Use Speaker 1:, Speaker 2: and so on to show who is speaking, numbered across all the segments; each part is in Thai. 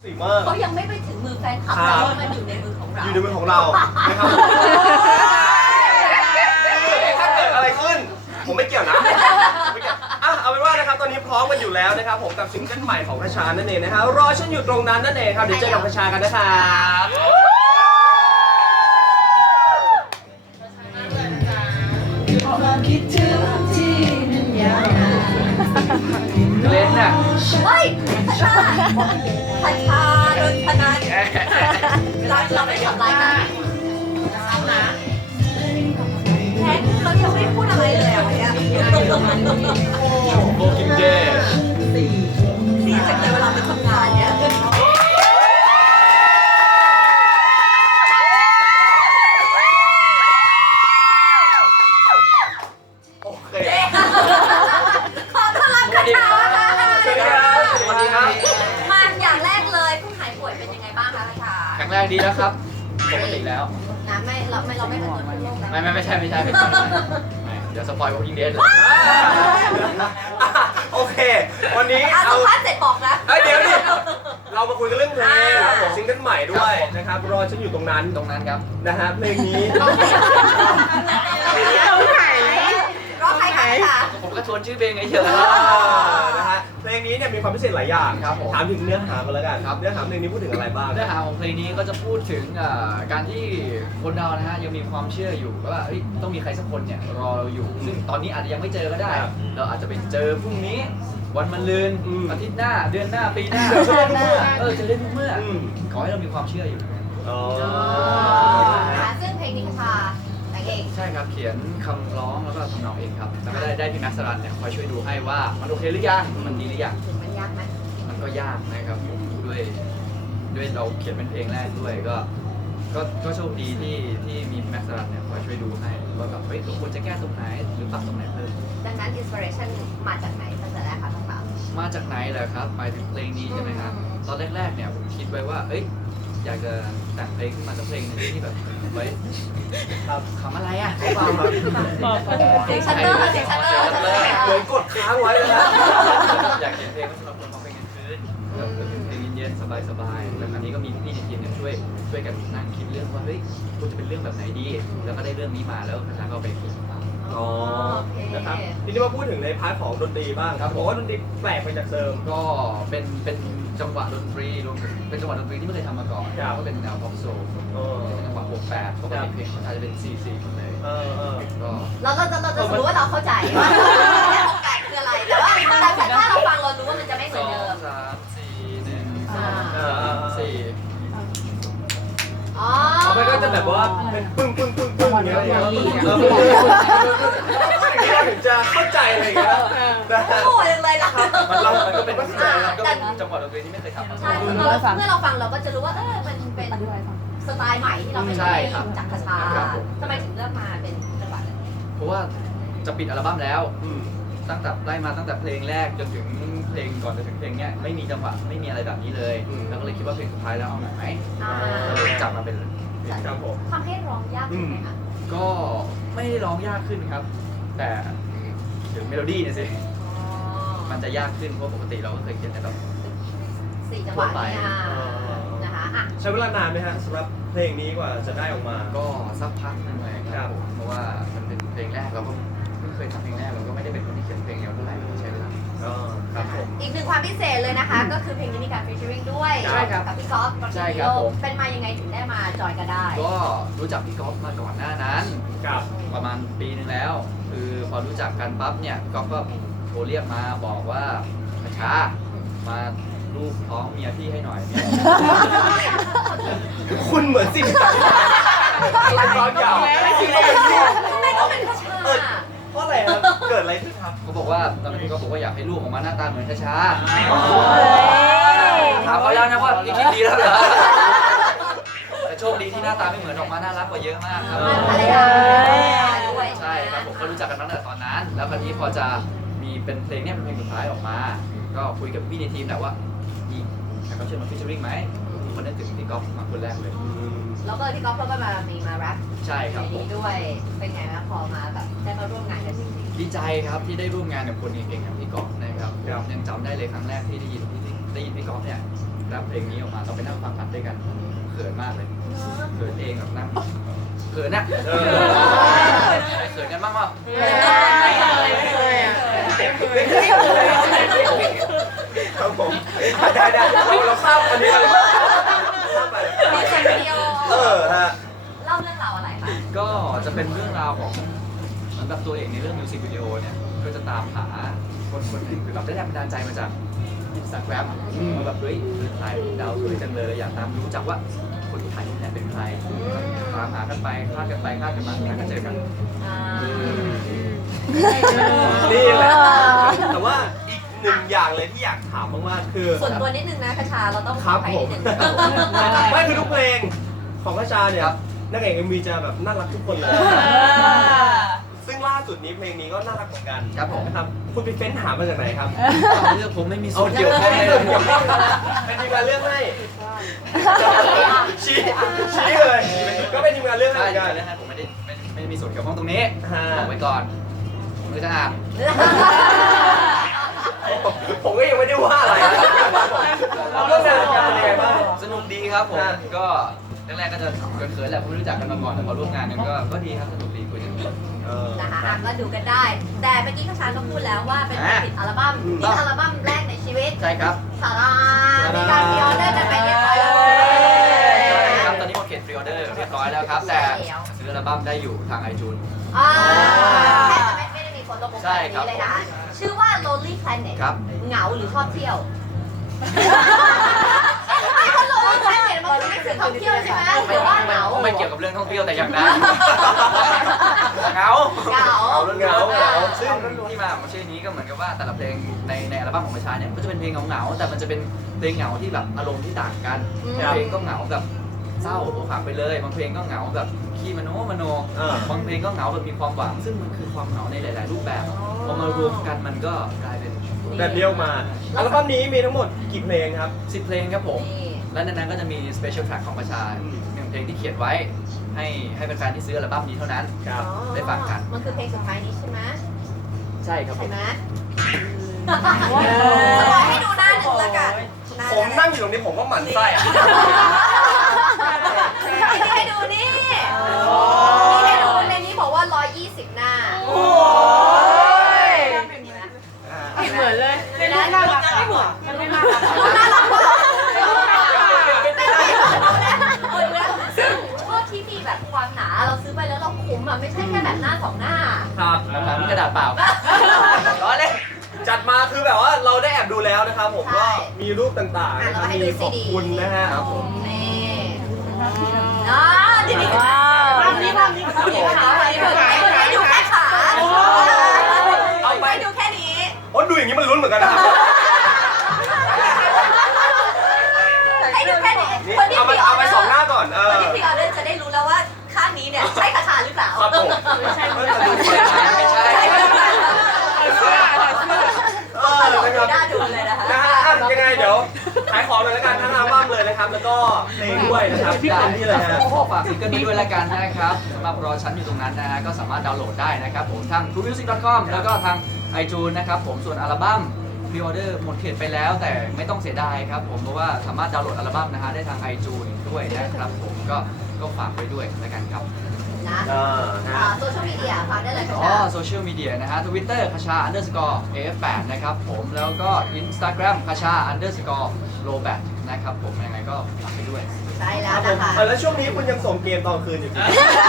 Speaker 1: สีมาก
Speaker 2: เขายังไม่ไปถึงมือแฟนคลับแต่ว่ามันอยู่ในมือของเรา
Speaker 1: อยู่ในมือของเรานะครับถ้าเกิดอะไรขึ้นผมไม่เกี่ยวนะไม่เกี่ยวเอาเป็นว่านะครับตอนนี้พร้อมกันอยู่แล้วนะครับผมกับซิงเกิลใหม่ของคชานั่นเองนะครับรอฉันอยู่ตรงนั้นนั่นเองครับเดี๋ยวเจอกับคชากันนะครับ
Speaker 3: ความคิดถึงที่มันยาวนาน
Speaker 4: เล่นน่ะ
Speaker 2: เฮ้ยพัชชาโดนพนันเราไม่ทำร้ายกันเอานะแท็กเรายังไม่พูดอะไรเลยอ่ะวันนี้
Speaker 4: โบกินเดย์
Speaker 2: ดีจังเลยเวลาไปทำงานเนี่ย
Speaker 1: โอเค
Speaker 2: ขอต้อนรับคชาค่ะ
Speaker 1: สวัสดีครับสวัสดีครับ
Speaker 2: มาอย่างแรกเลยเพิ่งหายป่วยเป็นยังไงบ้างคะคชา
Speaker 4: แข็งแรงดีแล้วครับปกติแล้ว
Speaker 2: นะเราไม่เป็นตัวทั่วโลกแล้ว
Speaker 4: ไม่ใช่เดี๋ยวสปอยล์โบกินเดย์เลย
Speaker 1: โอเควันนี้
Speaker 2: สัมภาษณ์เสร็จบอกนะ
Speaker 1: เดี๋ยวดิเรามาคุยกันเรื่องเพลงซิงเกิลใหม่ด้วยนะครับรอฉันอยู่ตรงนั้น
Speaker 4: ตรงนั้นครับ
Speaker 1: นะฮะเพลงนี้
Speaker 2: รอใครคะ
Speaker 4: ผมก็ชวนชื่อเพลงเฉย
Speaker 1: นะฮะเพลงนี้เนี่ยมีความพิเศษหลายอย่าง
Speaker 4: ครับผม
Speaker 1: ถามถึงเนื้อหากันแล้วกัน
Speaker 4: ครับ
Speaker 1: เนื้อหาเพลงนี้พูดถึงอะไรบ้าง
Speaker 4: เนื้อหาของเพลงนี้ก็จะพูดถึงการที่คนเรานะฮะยังมีความเชื่ออยู่ว่าต้องมีใครสักคนเนี่ยรอเราอยู่ซึ่งตอนนี้อาจจะยังไม่เจอก็ได้ เราอาจจะไปเจอพรุ่งนี้ วันมะรืนอาทิตย์หน้าเดือนหน้าปีหน้าเจอได้ทุกเมื่อขอให้เรามีความเชื่ออยู่
Speaker 1: อ๋อ
Speaker 2: ซึ่งเพลงนี้คชาแต่งเอง
Speaker 4: ใช่ครับเขียนคำร้องแล้วก็ทำนองเองครับแต่ไม่ได้พี่แม็กซ์สรันเนี่ยคอยช่วยดูให้ว่ามันโอเคหรือยังมันดีหรือยัง
Speaker 2: มันยากไหม
Speaker 4: มันก็ยากนะครับผมด้วยเราเขียนเป็นเพลงแรกด้วยก็โชคดีที่มีพี่แม็กซ์สรันเนี่ยคอยช่วยดูให้ว่าแบบเราควรจะแก้ตรงไหนหรือปรับตรงไหนเพิ่ม
Speaker 2: ดังนั้นอินสปิเรชันมาจากไหนตั้งแต่แรกคะทั้งสาม
Speaker 4: มาจากไหนเหรอครับหมายถึงเพลงนี้ใช่ไหมครับตอนแรกๆเนี่ยผมคิดไว้ว่าอยากจะแต่งเพลงขึ้นมาสักเพลงหนึงที่แบบไว้คำอะไรอ่ะ
Speaker 2: เสียงชัตเตอร์
Speaker 1: เหมือนกดค้างไว้เลยนะ
Speaker 4: อยากเขียนเพลงสำหรับคนฟังเพลงกลางคืนแบบเพลงเย็นๆสบายๆแล้วคราวนี้ก็มีพี่ในทีมเนี่ยช่วยกันนั่งคิดเรื่องว่าควรจะเป็นเรื่องแบบไหนดี แล้วก็ได้เรื่องนี้มาแล้วคณะก็ไปคิดตาม
Speaker 1: อ๋อนะครับทีนี้มาพูดถึงในพาร์ทของดนตรีบ้างครับบอกว่าดนตรีแปลกไปจากเดิม
Speaker 4: ก็เป็นจังหวะดนตรีรวมถึงเป็นจังหวะดนตรีที่ไม่เคยทำมาก่อน
Speaker 1: ครับ
Speaker 4: ก็เป็นแนว pop soul เป็นจังหวะ68ปกติเพลงอาจจะเป็น4/4หมดเลยก็
Speaker 2: เราจะรู้ว่าเราเข้าใจว่าโอกาสคืออะไรแต่ว่าแต่ถ้าเราฟังเรารู้ว่ามันจะไม่เหมือนเดิม อ๋อ
Speaker 1: มันก็จะแบบว่าเป็นปึ้งอย่างเงี้ยถึงจะเข้าใจอะไรอย่างเงี้ยนะ
Speaker 2: โอ้ยเลยล่ะ
Speaker 4: มันก็เป็นจังหวะดนตรีที่ไม่เคยทำมาก่
Speaker 2: ใช่
Speaker 4: อน
Speaker 2: เมื่อเราฟังเราก็จะรู้ว่ามันเป็นสไตล์ใหม่ที่เราไม่เคยจากคชาทำไมถึงเลือกมาเป็นจังหวะ
Speaker 4: เพราะว่าจะปิดอัลบั้มแล้วตั้งแต่ไล่มาตั้งแต่เพลงแรกจนถึงเพลงก่อนจะถึงเพลงเนี้ยไม่มีจังหวะไม่มีอะไรแบบนี้เลยแล้วก็เลยคิดว่าเพลงสุดท้ายแล้วเอาไหมจับมาเป็น
Speaker 1: ครับผม
Speaker 2: ทำให้ร้องยากขึ้นไหมคะ
Speaker 4: ก็ไม่ได้ร้องยากขึ้นครับ แต่ถึงเมโลดี้เนี่ยสิมันจะยากขึ้นเพราะปกติเราก็เคยเขียนแต่แบบ
Speaker 2: 4 จังหวะนี้นะคะอ่ะ
Speaker 1: ใช้เวลานานไหมฮะสำหรับเพลงนี้กว่าจะได้ออกมา
Speaker 4: ก็สักพักหนึงเลยครับผมเพราะว่ามันเป็นเพลงแรกเราก็เพิ่งเคยทำเพลงแรกเราก็ไม่ได้เป็นคนที่เขียนเพลงเดียวเท่าไหร่ใช้เวลา
Speaker 1: ครับผม
Speaker 2: อีกหนึ่งความพิเศษเลยนะคะ ก็คือเพลงนี้มีการฟีเจอริ่งด้วย
Speaker 4: ใช่ครับ
Speaker 2: กับพี่ก๊อฟ
Speaker 4: ใช่ครับผม
Speaker 2: เป็นมายังไงถึงได้มาจอยกันได้
Speaker 4: ก็รู้จักพี่ก๊อฟมาก่อนหน้านั้น
Speaker 1: ครับ
Speaker 4: ประมาณปีนึงแล้ว คือพอรู้จักกันปั๊บเนี่ยก๊อฟก็โทรเรียกมาบอกว่าช้ามาลูกท้องเมียพี่ให้หน่อยเนี่ย
Speaker 1: คุณเหมือนสิ่งต่างอะไรร้อนเก่า
Speaker 2: ไม่ต้องเป็นคชา
Speaker 1: เพราะอะไรครับเกิดอะไรขึ้นครับ
Speaker 4: เขาบอกว่าตอนนั้นพี่ก๊อฟบอกว่าอยากให้ลูกออกมาหน้าตาเหมือนช้า
Speaker 3: ย
Speaker 4: ถามเขาแล้วนะว่าพี่คิดดีแล้วเหรอแต่โชคดีที่หน้าตาไม่เหมือนออกมาน่ารักกว่าเยอะมากครับ
Speaker 2: ภรรยาด้วย
Speaker 4: ใช่ครับผมก็รู้จักกันตั้งแต่ตอนนั้น แล้วคราวนี้พอจะมีเป็นเพลงเนี่ยเป็นเพลงสุดท้ายออกมา ก็คุยกับพี่ในทีมแหละว่ามีใครเขาเชิญมาฟีเจอริ่งไหมคนนั้นถึงพี่ก๊อฟมาคนแรกเลย
Speaker 2: แล้วก็พี่ก๊อฟเขาก็มาแรป
Speaker 4: ใช่ครับ
Speaker 2: ใน
Speaker 4: ผม
Speaker 2: นี้ด้วย เป็นไงนะพอมาแบบได้มาร่วมงานกันจริง
Speaker 4: ดีใจครับที่ได้ร่วมงานกับคนเก่งๆอย่างพี่ก๊อฟนะครับยังจำได้เลยครั้งแรกที่ได้ยินพี่ก๊อฟเนี่ยแรปเพลงนี้ออกมาต้องไปนั่งฟังอัดด้วยกันเขินมากเลยเขินเองแบบนั่งเขินอะเขินกันบ้างเปล่า
Speaker 1: ครับผมได้เราข้ามอันนี้เลยข้ามไป
Speaker 2: มีคนเดียว
Speaker 1: ฮะ
Speaker 2: เล่าเรื่องราวอะไรคะ
Speaker 4: ก็จะเป็นเรื่องราวของเหมือนแบบตัวเอกในเรื่องมิวสิกวิดีโอเนี่ยก็จะตามหาคนหนึ่งคือแบบได้แรงบันดาลใจมาจากอินสตาแกรมมาแบบเฮ้ยคือถ่ายดาวสวยจังเลยอยากตามรู้จักว่าคนที่ถ่ายรูปเนี่ยเป็นใครตามหากันไปคาดกันไปคาดกันมาแล้วก็เจอกัน
Speaker 1: นี่แหละแต่ว่าอีกหนึ่งอย่างเลยที่อยากถามมากๆคือ
Speaker 2: ส่วนตัวนิดนึงนะคชาเราต้อง
Speaker 1: ครับ
Speaker 2: ไป
Speaker 1: ผม
Speaker 2: นิดนึง
Speaker 1: ไม่คือทุกเพลงของพระชาเนี่ยนักเอก MV จะแบบน่ารักทุกคนเลยซึ่งล่าสุดนี้เพลงนี้ก็น่ารักเหมือนกัน
Speaker 4: ครับผม
Speaker 1: นะครับคุณไปเฟ้นหามาจากไหนครับ
Speaker 4: เรื่องผมไม่มี
Speaker 1: เอา
Speaker 4: ส่วน
Speaker 1: เกี่
Speaker 4: เกี่
Speaker 1: ย
Speaker 4: ยว ว
Speaker 1: ข้
Speaker 4: ข้
Speaker 1: อ
Speaker 4: อง
Speaker 1: ไม่
Speaker 4: เลย
Speaker 1: เป็นทีมงานเลือกให้ชี้เลยก็เป็นทีมงานเลือกให้
Speaker 4: ใช่
Speaker 1: เหมือน
Speaker 4: ใช่
Speaker 1: กัน
Speaker 4: นะฮะผมไม่มีส่วนเกี่ยวข้องตรงนี้บอกไว้ก่อนมือจะอาบ
Speaker 1: ผมก็ยังไม่ได้ว่าอะไรเรื่องงานกันเป็นยังไงบ้าง
Speaker 4: สนุกดีครับผม
Speaker 1: ฮะ
Speaker 4: ก็แรกๆก็จะเขินๆแหละเพราะไม่รู้จักกันมาก่อนแต่พอร่วมงานกันก็ดีครับสนุกดีคุยกัน
Speaker 2: นะคะอ่ะก็ดูกันได้ แต่เมื่อกี้คชาก็พูดแล้วว่าเป็นผลิตอัลบั้มนี่อัลบั้มแรกในชีวิต
Speaker 4: ใช่ครับ
Speaker 2: สารามีการพรีออเดอร์กันไปเรียบร้อยแล้ว
Speaker 4: ใช่ครับตอนนี้หมดเขตพรีออเดอร์เรียบร้อยแล้วครับ แต่ซื้ออัลบั้มได้อยู่ทาง iTunes
Speaker 2: แค่จะไม่ได้มีโฟโต้บุ๊กแบบนี้เลยนะชื่อว่า Lonely Planet
Speaker 4: ครับ
Speaker 2: เหงาหรือชอบเที่ยวไอ้คน Lonely Planet มันคือหนังสือท่องเที่ยวใช่ไหมหรือว่าเหงา
Speaker 4: ไม่เกี่ยวกับเรื่องท่องเที่ยวแต่อย่างใดเหงา
Speaker 2: เหงา
Speaker 4: ซึ่งที่มาของชื่อนี้ก็เหมือนกับว่าแต่ละเพลงในอัลบั้มของประชาเนี่ยก็จะเป็นเพลงเหงาๆแต่มันจะเป็นเพลงเหงาที่แบบอารมณ์ที่ต่างกันบางเพลงก็เหงาแบบเศร้าอกหักไปเลยบางเพลงก็เหงาแบบขี้มโนบางเพลงก็เหงาแบบมีความหวังซึ่งมันคือความเหงาในหลาย ๆ รูปแบบพอมารวมกันมันก็กลายเป็น
Speaker 1: แบบเดียวมาอัลบั้มนี้มีทั้งหมดกี่เพลงครับ
Speaker 4: 10 เพลงครับผม และในนั้นก็จะมี special track ของประชาหนึ่งเพลงที่เขียนไว้ให้แฟนๆที่ซื้ออัลบั้มนี้เท่านั้น
Speaker 1: ครับ
Speaker 4: ได้ฟังกัน
Speaker 2: มันคือเพลงสุดท้ายนี้ใช่ไหม
Speaker 4: ใช่ครับผ
Speaker 2: ใช่
Speaker 4: ม
Speaker 2: ไหมให้ดูหน้าหนึ่งละกัน
Speaker 1: ผมนั่งอยู่ตรงนี้ผมก็หมั่นไส้อะ
Speaker 2: ให้ดูนี่ให้ดูในนี้บอกว่า 120 หน้า
Speaker 3: โอ้ยเหมือนเลยเป็นรูปน่ารักไม่เหมือนมันไม่น่ารัก
Speaker 2: น่ารักมากซึ่งชอบที่มีแบบความหนาเราซื้อไปแล้วเราคุ้มอ่ะไม่ใช่แค่แบบหน้า2 หน้า
Speaker 1: ครับ
Speaker 4: แล้วมีกระดาษเปล่าร้อนเลย
Speaker 1: จัดมาคือแบบว่าเราได้แอบดูแล้วนะครับผม
Speaker 2: ใช่
Speaker 1: ก็มีรูปต่างๆนะครับ
Speaker 2: แล้วก็ให้
Speaker 1: มี
Speaker 2: ดู
Speaker 1: ขอบ
Speaker 2: CD
Speaker 1: คุณนะฮะ
Speaker 4: ครับผม
Speaker 2: นี่ดีดี
Speaker 3: ภาพนี้ขา
Speaker 2: ดูแค่ขาเอาไปดูแค่นี้
Speaker 1: โอ้ดูอย่างนี้มันลุ้นเหมือนกันนะครับ
Speaker 2: ให้ดูแค่นี้
Speaker 1: นี่
Speaker 2: คนที่
Speaker 1: เอาไปสองหน้าก่อน
Speaker 2: คนที่พรีออเดอร์จะได้รู้แล้วว่าข้างนี้เนี่ยใช่คาถาหรือเปล่า
Speaker 1: ครับผม
Speaker 3: ไม่ใช่
Speaker 1: เออแต่ดูไปนะ
Speaker 4: ไม่ใช่
Speaker 1: นะครับ
Speaker 2: น่าดูเลยนะคะ
Speaker 1: นะฮะอ่ะยังไงเดี๋ยวขายของเลยแล้วกันทั้งอัลบั้มเลยนะครับ แล้วก็เพลงด้วยนะครับที่เต็มที่เลยฮะ
Speaker 4: ฝากซิงเกิลนี้ด้วยละกันนะครับสำหรับรอฉันอยู่ตรงนั้นนะฮะก็สามารถดาวน์โหลดได้นะครับผมทาง truemusic.com แล้วก็ทาง iTunes นะครับผมส่วนอัลบั้มพรีออเดอร์หมดเขตไปแล้วแต่ไม่ต้องเสียดายครับผมเพราะว่าสามารถดาวน์โหลดอัลบั้มนะฮะได้ทาง iTunes ด้วยนะครับผมก็ฝากไว้ด้วยละกันครับ
Speaker 2: นะโซเชียลมีเดียฟังได้เลยค่ะ
Speaker 4: อ๋อโซเชียลมีเดียนะฮะ Twitter คชา _AF8 นะครับผมแล้วก็ Instagram คชา _robat นะครับผมยังไงก็ฝากไปด้วย
Speaker 2: ใช่แล้วนะคะ
Speaker 1: แล้วช่วงนี้คุณยังส่งเกมตอนคืนอยู่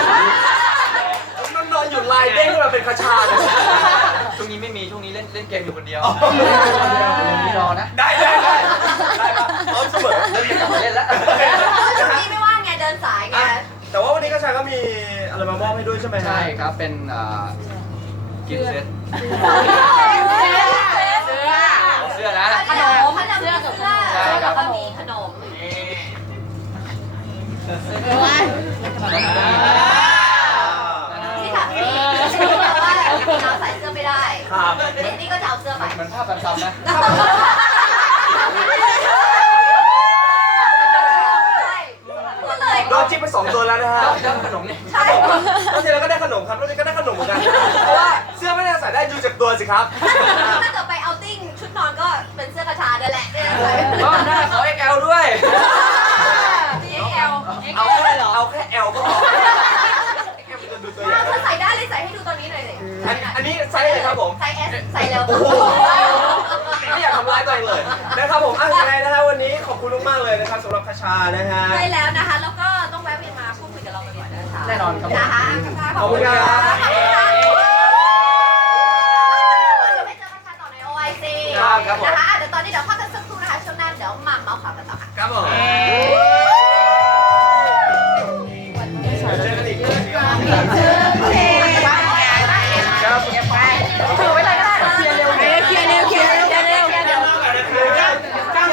Speaker 1: นอนอยู่ไลน์เด้งขึ้นมาเป็นคาชาเลย
Speaker 4: ช่วงนี้ไม่มีช่วงนี้เล่นเกมอยู่คนเดียว
Speaker 1: อ๋อ
Speaker 4: นี่รอนะ
Speaker 1: ได้ครับพร้อมเสมอ
Speaker 4: เริ่มจะกลับมาเล่นแล้ว
Speaker 2: ช่วงนี้ไม่ว่างไงเดินสายไง
Speaker 1: แต่ว่าวันนี้คาชาก็มีอะไรมามอบให้ด้วยใช่ไหมฮะ
Speaker 4: ใช่ครับเป็นกิฟต์เซตเสื้อนะ
Speaker 2: ขนมขนมเสื้อแล้วก็มีขนมที่ถามพี่ว่าเราใส่เสื้อไม่ได้
Speaker 1: ครับ
Speaker 2: นี่ก็จะเอาเสื้อไป
Speaker 4: เหมือนภาพซ้ำๆนะ
Speaker 1: โดนจิ๊บไป2ตัวแล้วนะฮะ
Speaker 4: เจ้าขนมนี่
Speaker 2: ใช่
Speaker 1: แล้วทีแล้วก็ได้ขนมครับแล้วทีก็ได้ขนมเหมือนกัน เพราะว่าเสื้อไม่ได้ใส่ได้ดูจากตัวสิครับ
Speaker 2: ถ้าเกิดไปเอาติ้งชุดนอนก็เป็นเสื้อกระชาด้วยแหละ
Speaker 1: รอบหน้าขอ XL ด้วย
Speaker 2: XL
Speaker 1: เอาแค่ L ก็พอ XL มันจะดูตัวใหญ่
Speaker 2: ถ้าใส่ได้เลยใส่ให้ดูตอนนี้หน่อยสิ
Speaker 1: อันนี้ไซส์เลยครับผม
Speaker 2: ไซส์ S ใส่เร็ว
Speaker 1: โอ้โหไม่อยากทำร้ายตัวเองเลยนะครับผมยังไงนะฮะวันนี้ขอบคุณมากๆเลยนะครับสำหรับคชานะฮะ
Speaker 2: ใช่แล้วนะคะ แล้วก็ต้องแวะเวียนมาพูดคุยกับเราบ่อยๆนะคะ
Speaker 4: แน่นอนครับผม
Speaker 2: นะคะ
Speaker 1: ขอบคุณครับ
Speaker 2: ขอบคุณค่ะจะไปเจอกันต่อใน OIC
Speaker 1: ครับผม
Speaker 2: นะคะเดี๋ยวตอนนี้เดี๋ยวพักกันสักครู่นะคะช่วงหน้าเดี๋ยวมาเมาส์ข่าวกันต่อค่ะ
Speaker 1: ครับผม